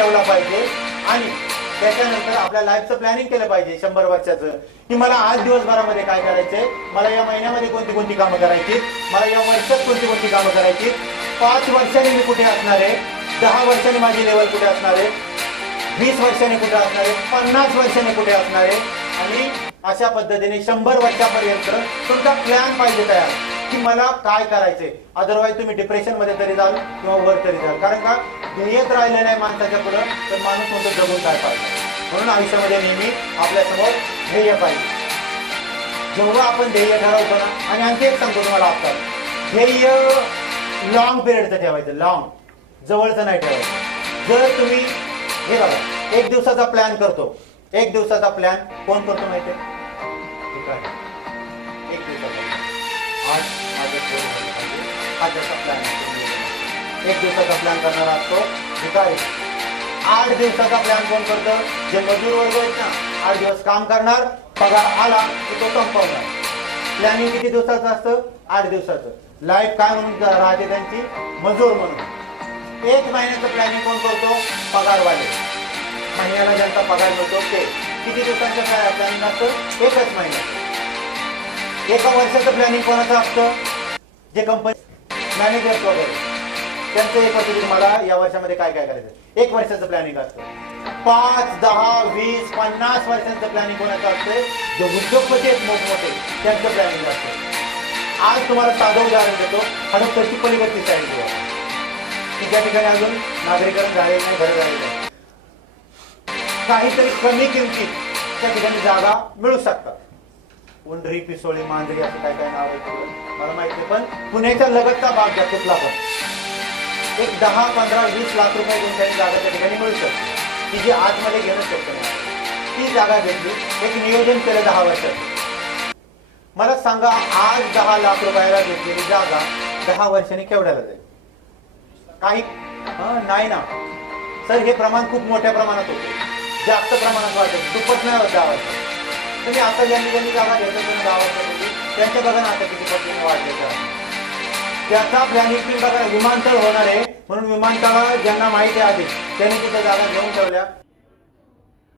ठेवला पाहिजे. आणि त्याच्यानंतर आपल्या लाईफचं प्लॅनिंग केलं पाहिजे शंभर वर्षाचं. की मला आज दिवसभरामध्ये काय करायचंय? मला या महिन्यामध्ये कोणती कोणती कामं करायची? मला या वर्षात कोणती कोणती कामं करायची? पाच वर्षांनी मी कुठे असणार आहे? दहा वर्षांनी माझी लेवल कुठे असणार आहे? वीस वर्षांनी कुठे असणार आहे? पन्नास वर्षांनी कुठे असणार आहे? आणि अशा पद्धतीने शंभर वर्षापर्यंत तुमचा प्लॅन पाहिजे तयार. की मला काय करायचंय? अदरवाईज तुम्ही डिप्रेशनमध्ये तरी जाल किंवा वर तरी जाल. कारण का? ध्येयच राहिलं नाही माणसाच्या पुढं तर माणूस म्हणतो जगून काय पाहिजे? म्हणून आयुष्यामध्ये नेहमी आपल्यासमोर ध्येय पाहिजे. जेव्हा आपण ध्येय ठरवतो ना आणि आणखी एक सांगतो तुम्हाला आता. ध्येय लॉंग पिरियडचं ठेवायचं लॉंग जवळचं नाही ठेवायचं. जर तुम्ही हे बघा एक दिवसाचा प्लॅन करतो. एक दिवसाचा प्लॅन कोण करतो माहिती ठीक आहे. एक दिवसाचा आज माझ्या हा त्याचा प्लॅन एक दिवसाचा प्लॅन करणारा असतो भिकारी आठ दिवसाचा प्लॅन कोण करतो? जे मजूर वर्ग आहेत ना आठ दिवस काम करणार. पगार आला की तो संपवणार. प्लॅनिंग किती दिवसाचं असतं? आठ दिवसाचं. लाईफ काय म्हणून राहते त्यांची? मजूर म्हणून. एक महिन्याचं प्लॅनिंग कोण करतो? पगारवाले. महिन्याला ज्यांचा पगार मिळतो ते. किती दिवसांचं प्लॅनिंग असतं? एकच महिन्याचं एका वर्षाचं प्लॅनिंग कोणाचं असतं? जे कंपनी मॅनेजर वगैरे त्यांचं एक वर्ष तुम्हाला मला या वर्षामध्ये काय काय करायचं? एक वर्षाचं प्लॅनिंग असतं. पाच दहा वीस पन्नास वर्षांचं प्लॅनिंग कोणाचं असतं? जे उद्योगपती आहेत मोठमोठे त्यांचं प्लॅनिंग असतं. आज तुम्हाला साधं उदाहरण देतो. हडपसरची पलीकडची साईड घेऊ की ज्या ठिकाणी अजून नागरिकांना झाले नाही घरं झाले नाही. काहीतरी कमी किमतीत त्या ठिकाणी जागा मिळू शकतात. उंडरी पिसोळी मांजरी असं काय काय नाव आहे मला माहिती पण पुण्याच्या लगतचा भाग घ्या कुठला पण. एक दहा पंधरा वीस लाख रुपये गुंठ्याची जागा त्या ठिकाणी मिळू शकते. ती जी आतमध्ये घेणं शक्य ती जागा घेतली एक नियोजन केलं दहा वर्षात. मला सांगा आज दहा लाख रुपयाला घेतलेली जागा दहा वर्षांनी केवढ्याला जाईल? काही नाही ना. सर हे प्रमाण खूप मोठ्या प्रमाणात होते. जास्त प्रमाणात वाढत दुप्पट नाही होत दहा वर्षात. तुम्ही आता ज्यांनी ज्यांनी जागा घेतलं तुम्ही दहा वर्षात त्यांच्या बघा ना आता किती पटीने वाढले तर त्याचा प्लॅनिंग बघा विमानतळ होणार आहे. म्हणून विमानतळ ज्यांना माहिती आहे त्यांनी तिथे जागा घेऊन ठेवल्या.